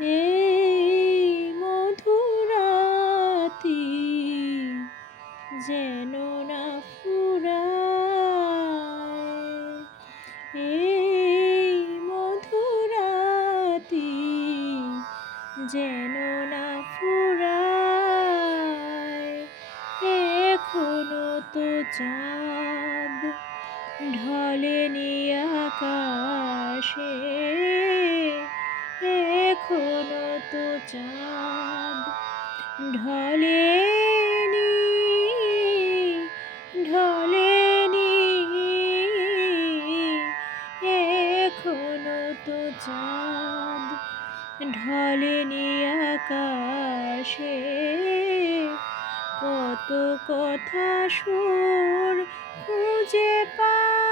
এই মধুরাতি যেন না ফুরায়, এই মধুরাতি যেন না ফুরায়। এখনো তো চাঁদ ঢলেনি আকাশে, এখনো তো চাঁদ ঢলেনি, ঢলেনি, এখনো তো চাঁদ ঢলেনি আকাশে। কত কথা সুর খুঁজে পাই